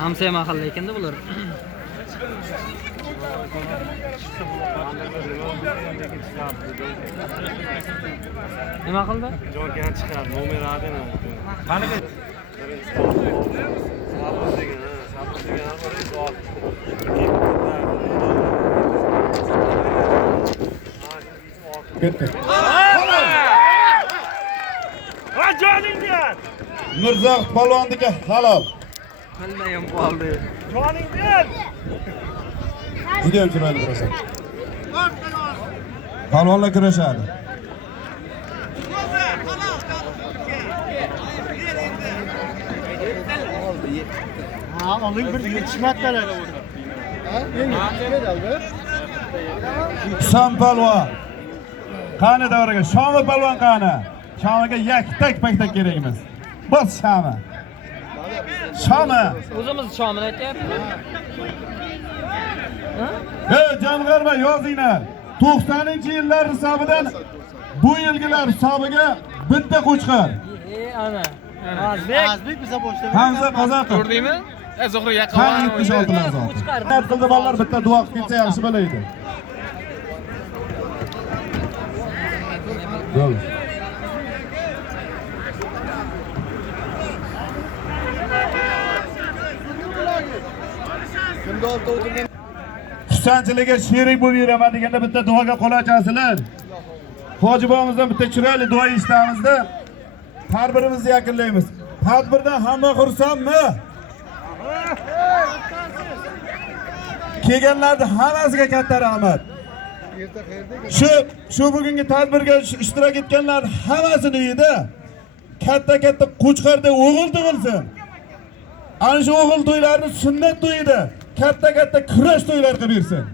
Hamsa mahalla ekanda bular. Nima qildi? Jo'rgan chiqar, nomer adini. Qanaqa? Ketdi. Ha, jo'ninglar. Mirzaxon polvonniki halol. Qanday qoldi? Jo'ninglar. Juda ham chiroyli kurashadi. Polvonlar kurashadi. Oling bir yetishmadilar. Husan polvon. Qani davraga, Shomi polvon qani. Shomiga yaktak paktak kerakmiz. Bos Shomi. Shomi. O'zimiz Shomini aytyapmiz. Jamg'arma yozinglar. 90-yillar hisobidan bu yilgilar hisobiga bitta qo'chqar. Ana. Azbek biza boshladik. Hamza Qozoqov. Ko'rdingmi? Zuhri yaqin. Qani 76 zot. Nima qildi bolalar bitta duo qilib ketsa yaxshi bo'laydi. Bo'ldi. Kimda olti o'tirgan? Xursandchilikka sherik bo'lib yuraman deganda bitta duoga qo'l ochasizlar. Hoji bobomizdan bitta chiroyli duo eshitamizda har birimizni yakunlaymiz. Tadbirdan hamma xursandmi? Kelganlarning hammasiga katta rahmat. Shu bugungi tadbirga ishtirok etganlarning hammasini uyida katta qo'chqarda o'g'il tug'ilsin. Ana shu o'g'il to'ylarini sunnat to'yida katta kurash to'ylar qilib bersin.